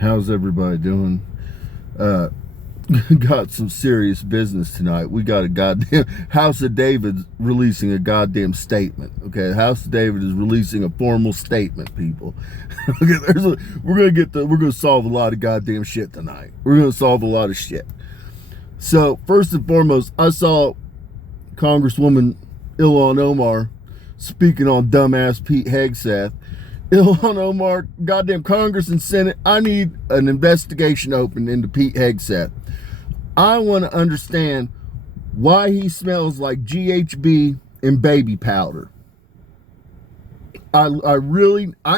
How's everybody doing? Uh, got some serious business tonight. We got a goddamn House of David releasing a goddamn statement. Okay, House of David is releasing a formal statement, people. Okay, we're gonna solve a lot of goddamn shit tonight. We're gonna solve a lot of shit. So first and foremost, I saw Congresswoman Ilhan Omar speaking on dumbass Pete Hegseth. Ilhan Omar, goddamn Congress and Senate, I need an investigation opened into Pete Hegseth. I want to understand why he smells like GHB and baby powder. I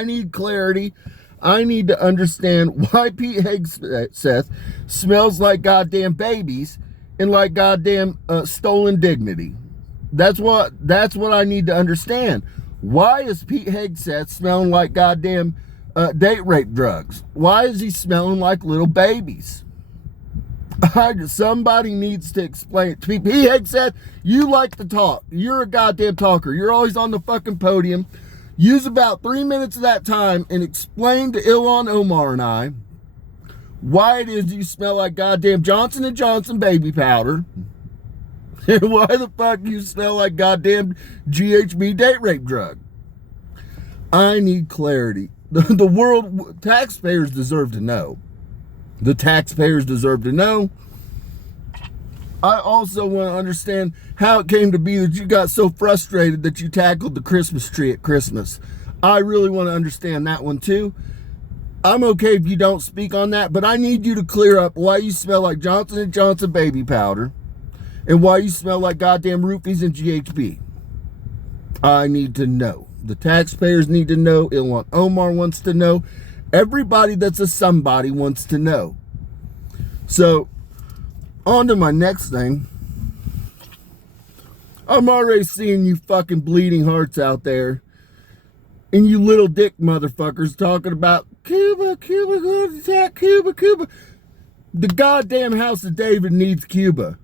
need clarity. I need to understand why Pete Hegseth smells like goddamn babies and like goddamn stolen dignity. That's what I need to understand. Why is Pete Hegseth smelling like goddamn date rape drugs? Why is he smelling like little babies? Somebody needs to explain it to me. Pete Hegseth, you like to talk. You're a goddamn talker. You're always on the fucking podium. Use about 3 minutes of that time and explain to Ilhan Omar and I why it is you smell like goddamn Johnson & Johnson baby powder. And why the fuck you smell like goddamn GHB date rape drug? I need clarity. The world, taxpayers deserve to know. The taxpayers deserve to know. I also want to understand how it came to be that you got so frustrated that you tackled the Christmas tree at Christmas. I really want to understand that one too. I'm okay if you don't speak on that, but I need you to clear up why you smell like Johnson & Johnson baby powder and why you smell like goddamn roofies and GHB. I need to know. The taxpayers need to know. Ilhan Omar wants to know. Everybody that's a somebody wants to know. So, on to my next thing. I'm already seeing you fucking bleeding hearts out there. And you little dick motherfuckers talking about Cuba, going to attack Cuba. The goddamn House of David needs Cuba.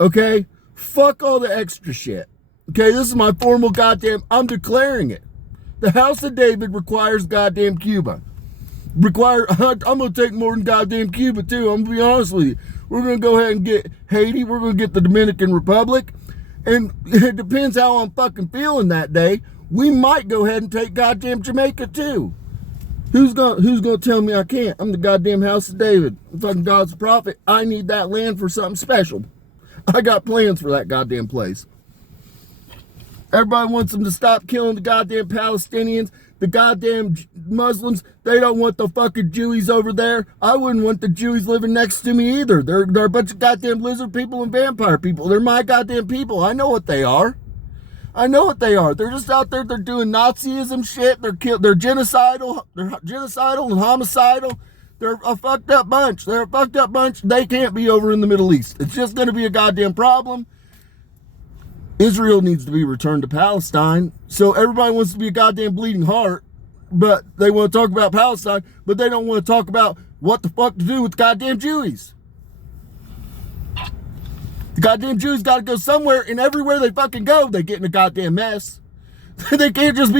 Okay? Fuck all the extra shit. Okay, this is my formal goddamn, I'm declaring it. The House of David requires goddamn Cuba. I'm going to take more than goddamn Cuba too, I'm going to be honest with you. We're going to go ahead and get Haiti, we're going to get the Dominican Republic, and it depends how I'm fucking feeling that day. We might go ahead and take goddamn Jamaica too. Who's gonna tell me I can't? I'm the goddamn House of David. I'm fucking God's prophet. I need that land for something special. I got plans for that goddamn place. Everybody wants them to stop killing the goddamn Palestinians, the goddamn Muslims. They don't want the fucking Jewies over there. I wouldn't want the Jewies living next to me either. They're a bunch of goddamn lizard people and vampire people. They're my goddamn people. I know what they are. They're just out there. They're doing Nazism shit. They're genocidal. They're genocidal and homicidal. They're a fucked up bunch. They can't be over in the Middle East. It's just going to be a goddamn problem. Israel needs to be returned to Palestine. So everybody wants to be a goddamn bleeding heart, but they want to talk about Palestine, but they don't want to talk about what the fuck to do with the goddamn Jewies. The goddamn Jews got to go somewhere, and everywhere they fucking go, they get in a goddamn mess. You can't just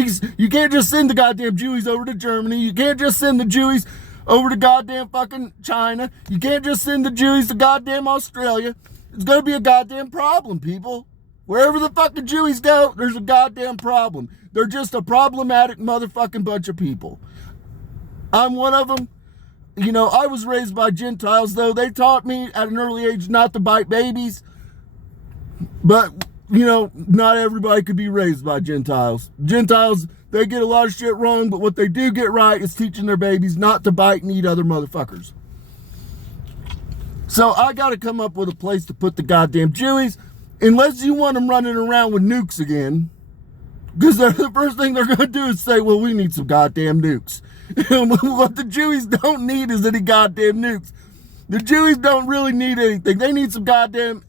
send the goddamn Jewies over to Germany. You can't just send the Jewies over to goddamn fucking China. You can't just send the Jewies to goddamn Australia. It's going to be a goddamn problem, people. Wherever the fucking Jewies go, there's a goddamn problem. They're just a problematic motherfucking bunch of people. I'm one of them. You know, I was raised by Gentiles, though. They taught me at an early age not to bite babies. But, you know, not everybody could be raised by Gentiles. Gentiles, they get a lot of shit wrong, but what they do get right is teaching their babies not to bite and eat other motherfuckers. So I got to come up with a place to put the goddamn Jewies. Unless you want them running around with nukes again. Because the first thing they're going to do is say, well, we need some goddamn nukes. What the Jewies don't need is any goddamn nukes. The Jewies don't really need anything. They need some goddamn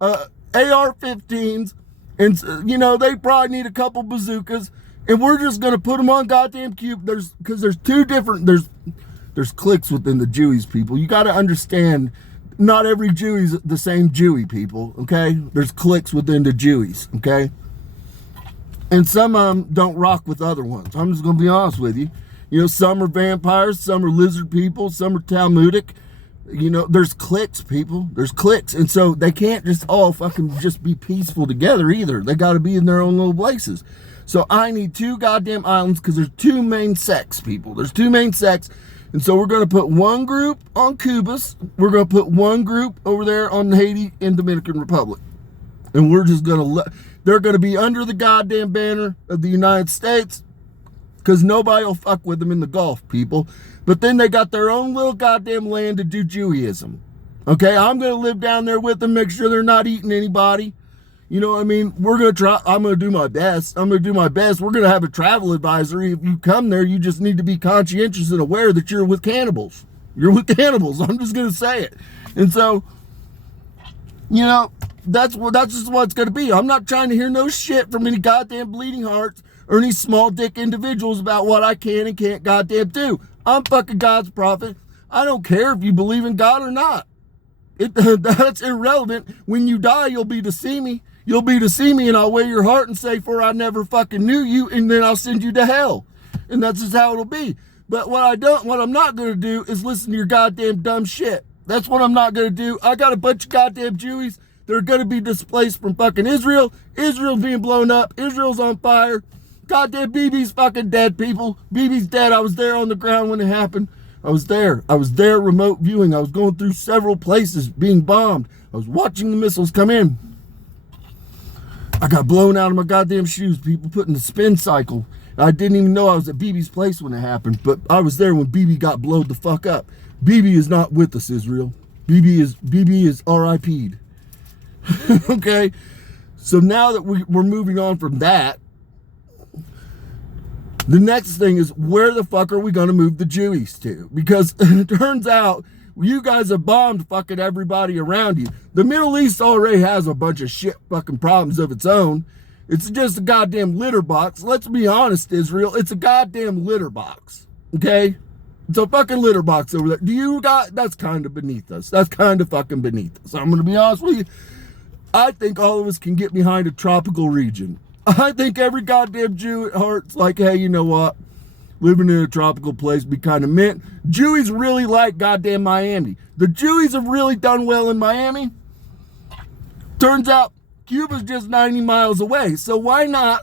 AR-15s. And, you know, they probably need a couple bazookas. And we're just going to put them on goddamn Cuba. Because there's cliques within the Jewies, people. You got to understand, not every Jewy's the same Jewy, people, okay? There's cliques within the Jewies, okay? And some of them don't rock with other ones. I'm just going to be honest with you. You know, some are vampires, some are lizard people, some are Talmudic. You know, there's cliques, people. There's cliques. And so they can't just all fucking just be peaceful together either. They got to be in their own little places. So I need 2 goddamn islands because there's 2 main sects, people. There's 2 main sects. And so we're going to put one group on Cubas. We're going to put one group over there on Haiti and Dominican Republic. And we're just going to they're going to be under the goddamn banner of the United States because nobody will fuck with them in the Gulf, people. But then they got their own little goddamn land to do Judaism. Okay, I'm going to live down there with them, make sure they're not eating anybody. You know what I mean? We're going to try. I'm going to do my best. I'm going to do my best. We're going to have a travel advisory. If you come there, you just need to be conscientious and aware that you're with cannibals. You're with cannibals. I'm just going to say it. And so, you know, that's just what it's going to be. I'm not trying to hear no shit from any goddamn bleeding hearts or any small dick individuals about what I can and can't goddamn do. I'm fucking God's prophet. I don't care if you believe in God or not. That's irrelevant. When you die, you'll be to see me. You'll be to see me, and I'll weigh your heart and say, for I never fucking knew you, and then I'll send you to hell. And that's just how it'll be. But what I'm not going to do is listen to your goddamn dumb shit. That's what I'm not going to do. I got a bunch of goddamn Jewies that are going to be displaced from fucking Israel. Israel's being blown up. Israel's on fire. Goddamn Bibi's fucking dead, people. Bibi's dead. I was there on the ground when it happened. I was there remote viewing. I was going through several places being bombed. I was watching the missiles come in. I got blown out of my goddamn shoes. People put in the spin cycle. I didn't even know I was at Bibi's place when it happened, but I was there when Bibi got blowed the fuck up. Bibi is not with us, Israel. Bibi is RIP'd. Okay? So now that we're moving on from that, the next thing is, where the fuck are we going to move the Jewies to? Because it turns out you guys have bombed fucking everybody around you. The Middle East already has a bunch of shit fucking problems of its own. It's just a goddamn litter box. Let's be honest, Israel. It's a goddamn litter box. Okay? It's a fucking litter box over there. That's kind of beneath us. That's kind of fucking beneath us. I'm going to be honest with you. I think all of us can get behind a tropical region. I think every goddamn Jew at heart's like, hey, you know what? Living in a tropical place be kind of mint. Jewies really like goddamn Miami. The Jewies have really done well in Miami. Turns out Cuba's just 90 miles away. So why not?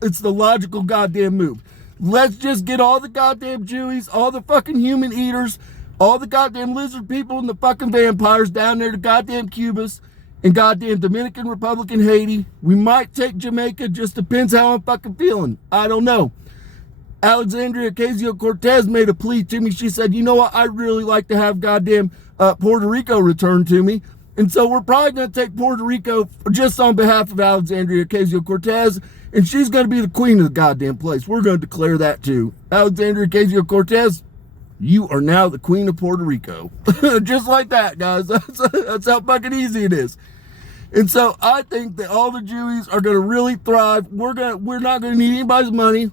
It's the logical goddamn move. Let's just get all the goddamn Jewies, all the fucking human eaters, all the goddamn lizard people and the fucking vampires down there to goddamn Cubas and goddamn Dominican Republic and Haiti. We might take Jamaica, just depends how I'm fucking feeling. I don't know. Alexandria Ocasio-Cortez made a plea to me. She said, you know what, I'd really like to have goddamn Puerto Rico returned to me. And so we're probably going to take Puerto Rico just on behalf of Alexandria Ocasio-Cortez, and she's going to be the queen of the goddamn place. We're going to declare that too. Alexandria Ocasio-Cortez, you are now the queen of Puerto Rico. Just like that, guys. That's how fucking easy it is. And so I think that all the Jewies are going to really thrive. We're not going to need anybody's money.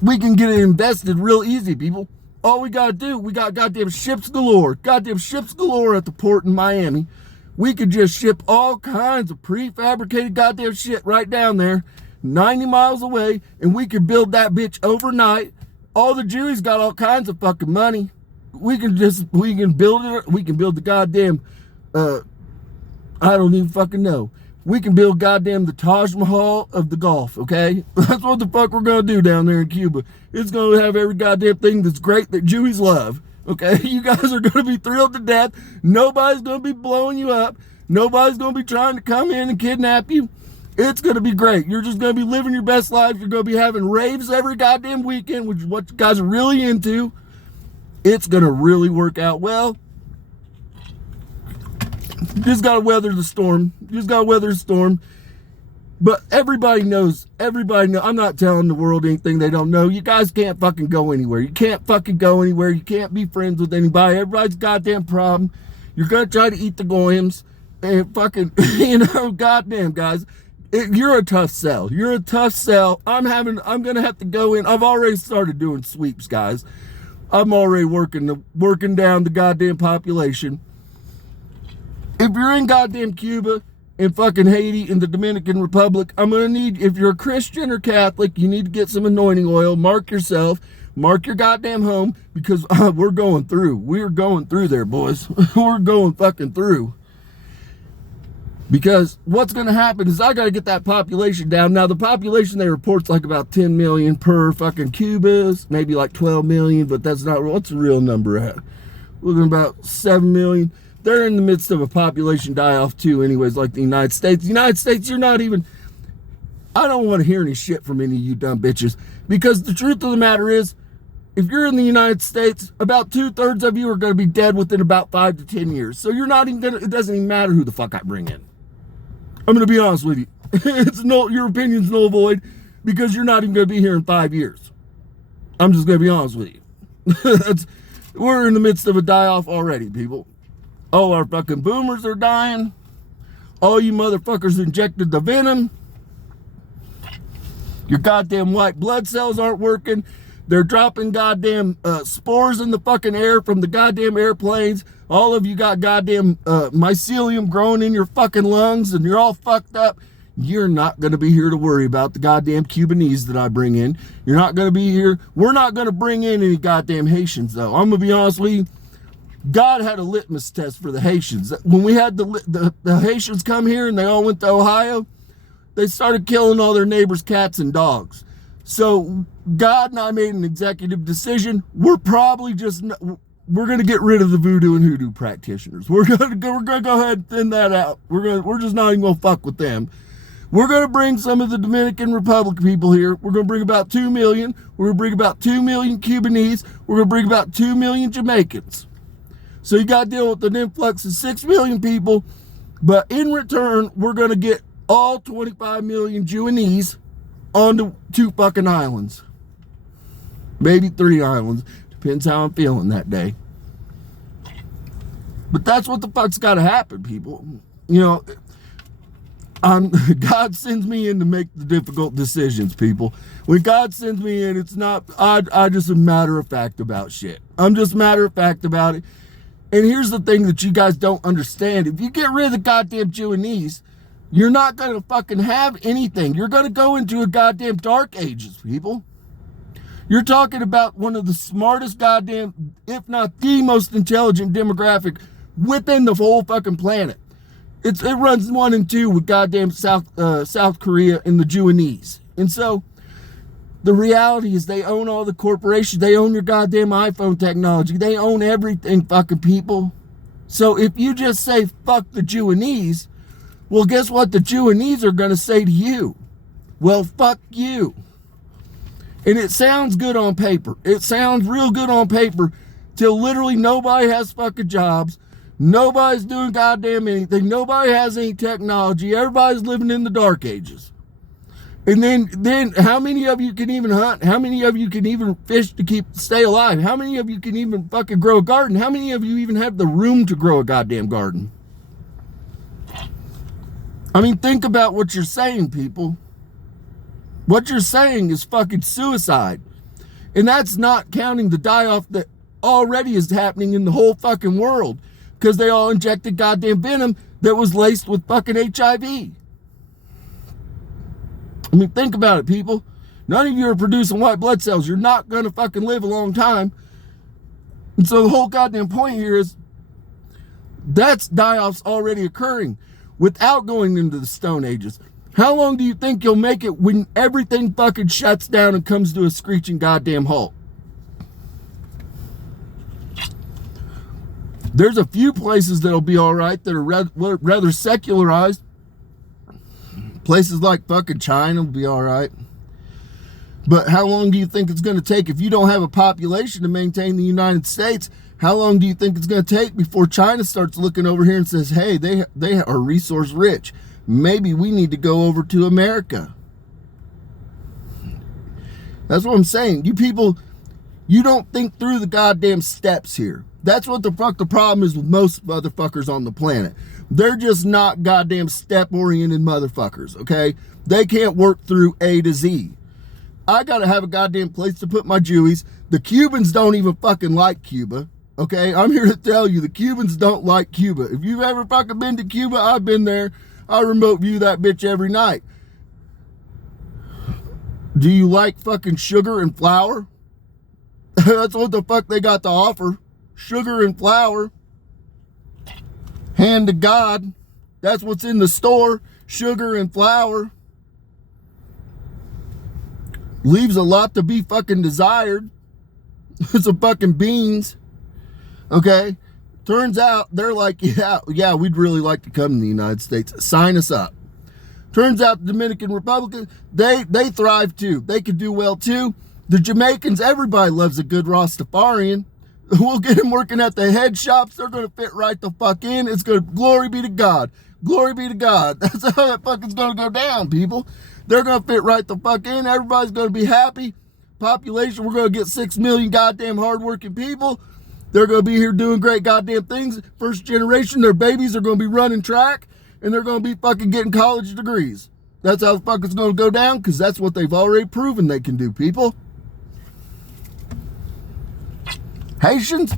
We can get it invested real easy, people. All we got to do, we got goddamn ships galore. Goddamn ships galore at the port in Miami. We could just ship all kinds of prefabricated goddamn shit right down there, 90 miles away, and we could build that bitch overnight. All the Jews got all kinds of fucking money. We can build it. We can build the goddamn, I don't even fucking know. We can build goddamn the Taj Mahal of the Gulf, okay? That's what the fuck we're gonna do down there in Cuba. It's gonna have every goddamn thing that's great that Jews love, okay? You guys are gonna be thrilled to death. Nobody's gonna be blowing you up. Nobody's gonna be trying to come in and kidnap you. It's gonna be great. You're just gonna be living your best life. You're gonna be having raves every goddamn weekend, which is what you guys are really into. It's gonna really work out well. You just gotta weather the storm. But everybody knows. I'm not telling the world anything they don't know. You guys can't fucking go anywhere. You can't be friends with anybody. Everybody's goddamn problem. You're gonna try to eat the goyim and fucking, goddamn guys. You're a tough sell. I'm gonna have to go in. I've already started doing sweeps, guys. I'm already working down the goddamn population. If you're in goddamn Cuba in fucking Haiti and the Dominican Republic, I'm going to need, if you're a Christian or Catholic, you need to get some anointing oil. Mark yourself. Mark your goddamn home, because we're going through. We're going through there, boys. We're going fucking through. Because what's going to happen is I got to get that population down. Now, the population they report's like about 10 million per fucking Cubas, maybe like 12 million, but that's not, what's the real number at? We're looking about 7 million. They're in the midst of a population die-off too, anyways, like the United States. The United States, you're not even, I don't want to hear any shit from any of you dumb bitches, because the truth of the matter is, if you're in the United States, about 2/3 of you are going to be dead within about 5 to 10 years. So you're not even going to, it doesn't even matter who the fuck I bring in. I'm going to be honest with you. It's no, your opinion's null void, because you're not even going to be here in 5 years. I'm just going to be honest with you. We're in the midst of a die-off already, people. All our fucking boomers are dying. All you motherfuckers injected the venom. Your goddamn white blood cells aren't working. They're dropping goddamn spores in the fucking air from the goddamn airplanes. All of you got goddamn mycelium growing in your fucking lungs, and you're all fucked up. You're not going to be here to worry about the goddamn Cubanese that I bring in. You're not going to be here. We're not going to bring in any goddamn Haitians, though. I'm going to be honest with you. God had a litmus test for the Haitians. When we had the Haitians come here and they all went to Ohio, they started killing all their neighbors' cats and dogs. So God and I made an executive decision. We're probably just, we're going to get rid of the voodoo and hoodoo practitioners. We're going to go ahead and thin that out. We're just not even going to fuck with them. We're going to bring some of the Dominican Republic people here. We're going to bring about 2 million. We're going to bring about 2 million Cubanese. We're going to bring about 2 million Jamaicans. So you got to deal with an influx of 6 million people. But in return, we're going to get all 25 million Jewanese onto 2 fucking islands. Maybe 3 islands. Depends how I'm feeling that day. But that's what the fuck's got to happen, people. You know, God sends me in to make the difficult decisions, people. When God sends me in, it's not, I just am matter of fact about shit. I'm just matter of fact about it. And here's the thing that you guys don't understand. If you get rid of the goddamn Jewanese, you're not going to fucking have anything. You're going to go into a goddamn dark ages, people. You're talking about one of the smartest goddamn, if not the most intelligent demographic within the whole fucking planet. It runs 1 and 2 with goddamn South Korea and the Jewanese. And so the reality is they own all the corporations. They own your goddamn iPhone technology. They own everything, fucking people. So if you just say, fuck the Jewanese, well, guess what the Jewanese are going to say to you? Well, fuck you. And it sounds good on paper. It sounds real good on paper till literally nobody has fucking jobs. Nobody's doing goddamn anything. Nobody has any technology. Everybody's living in the dark ages. And then how many of you can even hunt? How many of you can even fish to stay alive? How many of you can even fucking grow a garden? How many of you even have the room to grow a goddamn garden? I mean, think about what you're saying, people. What you're saying is fucking suicide. And that's not counting the die-off that already is happening in the whole fucking world. Because they all injected goddamn venom that was laced with fucking HIV. I mean, think about it, people. None of you are producing white blood cells. You're not going to fucking live a long time. And so the whole goddamn point here is that's die-offs already occurring without going into the Stone Ages. How long do you think you'll make it when everything fucking shuts down and comes to a screeching goddamn halt? There's a few places that'll be all right that are rather secularized. Places like fucking China will be all right. But how long do you think it's going to take if you don't have a population to maintain the United States? How long do you think it's going to take before China starts looking over here and says, hey, they are resource rich. Maybe we need to go over to America. That's what I'm saying. You people, you don't think through the goddamn steps here. That's what the fuck the problem is with most motherfuckers on the planet. They're just not goddamn step-oriented motherfuckers, okay? They can't work through A to Z. I gotta have a goddamn place to put my Jewies. The Cubans don't even fucking like Cuba, okay? I'm here to tell you, the Cubans don't like Cuba. If you've ever fucking been to Cuba, I've been there. I remote view that bitch every night. Do you like fucking sugar and flour? That's what the fuck they got to offer. Sugar and flour. Hand to God. That's what's in the store. Sugar and flour. Leaves a lot to be fucking desired. Some fucking beans. Okay? Turns out they're like, yeah, we'd really like to come to the United States. Sign us up. Turns out the Dominican Republic, they thrive too. They could do well too. The Jamaicans, everybody loves a good Rastafarian. We'll get them working at the head shops. They're going to fit right the fuck in. It's going to, glory be to God. Glory be to God. That's how that fucking's going to go down, people. They're going to fit right the fuck in. Everybody's going to be happy. Population, we're going to get 6 million goddamn hardworking people. They're going to be here doing great goddamn things. First generation, their babies are going to be running track. And they're going to be fucking getting college degrees. That's how the fuck it's going to go down, because that's what they've already proven they can do, people. Haitians,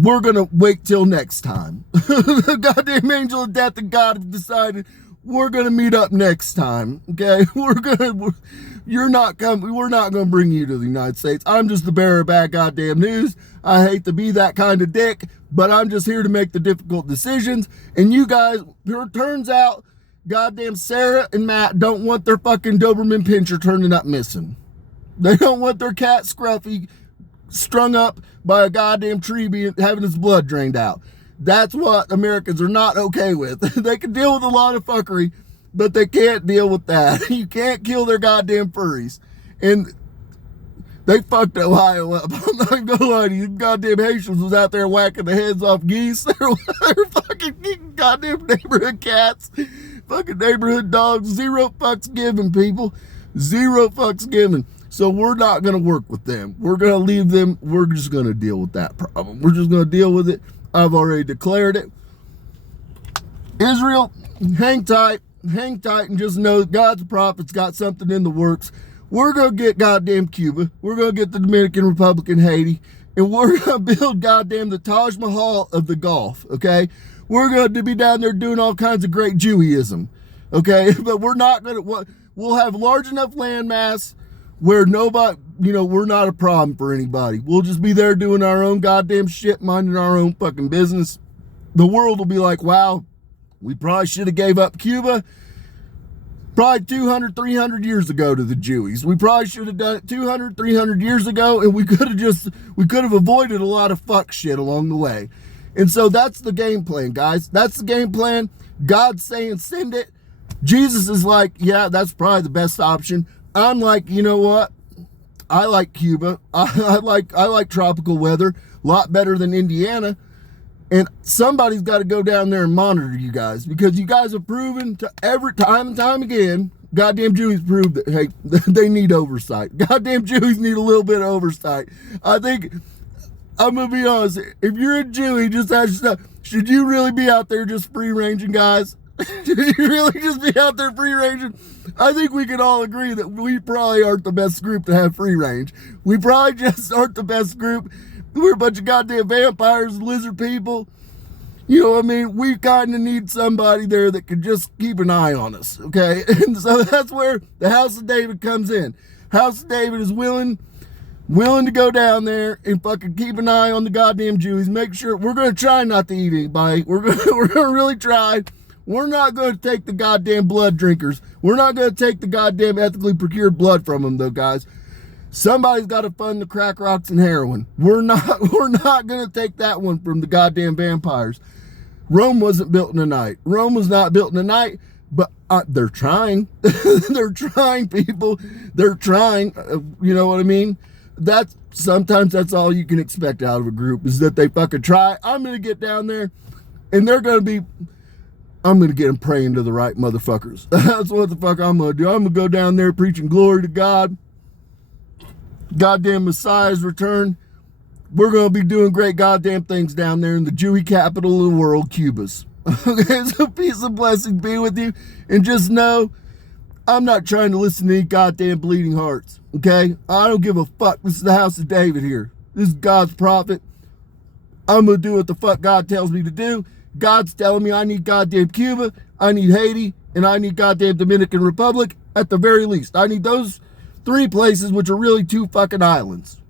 we're going to wait till next time. The goddamn angel of death and God have decided we're going to meet up next time. Okay? You're not coming. We're not going to bring you to the United States. I'm just the bearer of bad goddamn news. I hate to be that kind of dick, but I'm just here to make the difficult decisions. And you guys, it turns out, goddamn Sarah and Matt don't want their fucking Doberman Pinscher turning up missing. They don't want their cat Scruffy strung up by a goddamn tree having his blood drained out. That's what Americans are not okay with. They can deal with a lot of fuckery, but they can't deal with that. You can't kill their goddamn furries. And they fucked Ohio up. I'm not gonna lie to you. Goddamn Haitians was out there whacking the heads off geese. They're fucking goddamn neighborhood cats. Fucking neighborhood dogs. Zero fucks given, people. Zero fucks given. So we're not going to work with them. We're going to leave them. We're just going to deal with that problem. We're just going to deal with it. I've already declared it. Israel, hang tight, and just know God's prophet's got something in the works. We're going to get goddamn Cuba. We're going to get the Dominican Republic and Haiti. And we're going to build goddamn the Taj Mahal of the Gulf, okay? We're going to be down there doing all kinds of great Jewism, okay? But we're not going to, we'll have large enough landmass where nobody, we're not a problem for anybody. We'll just be there doing our own goddamn shit, minding our own fucking business. The world will be like, wow, we probably should have gave up Cuba probably 200, 300 years ago to the Jewies. We probably should have done it 200, 300 years ago, and we could have avoided a lot of fuck shit along the way. And so that's the game plan, guys. That's the game plan. God's saying send it. Jesus is like, yeah, that's probably the best option. I'm like, you know what? I like Cuba. I like tropical weather. A lot better than Indiana. And somebody's got to go down there and monitor you guys, because you guys have proven to every time and time again, goddamn Jews proved that, hey, they need oversight. Goddamn Jews need a little bit of oversight. I think, I'm going to be honest, if you're a Jew, just ask yourself, should you really be out there just free ranging, guys? Should you really just be out there free ranging? I think we can all agree that we probably aren't the best group to have free range. We probably just aren't the best group. We're a bunch of goddamn vampires, lizard people. You know what I mean? We kind of need somebody there that can just keep an eye on us, okay? And so that's where the House of David comes in. House of David is willing to go down there and fucking keep an eye on the goddamn Jews. Make sure, we're going to try not to eat anybody. We're going to really try. We're not going to take the goddamn blood drinkers. We're not going to take the goddamn ethically procured blood from them, though, guys. Somebody's got to fund the crack rocks and heroin. We're not going to take that one from the goddamn vampires. Rome wasn't built in a night. Rome was not built in a night, but they're trying. They're trying, people. They're trying. You know what I mean? Sometimes that's all you can expect out of a group, is that they fucking try. I'm going to get down there, and they're going to be... I'm going to get them praying to the right motherfuckers. That's what the fuck I'm going to do. I'm going to go down there preaching glory to God. Goddamn Messiah's return. We're going to be doing great goddamn things down there in the Jewy capital of the world, Cuba's. Okay, so peace and blessings be with you. And just know, I'm not trying to listen to any goddamn bleeding hearts. Okay? I don't give a fuck. This is the House of David here. This is God's prophet. I'm going to do what the fuck God tells me to do. God's telling me I need goddamn Cuba, I need Haiti, and I need goddamn Dominican Republic at the very least. I need those 3 places, which are really 2 fucking islands.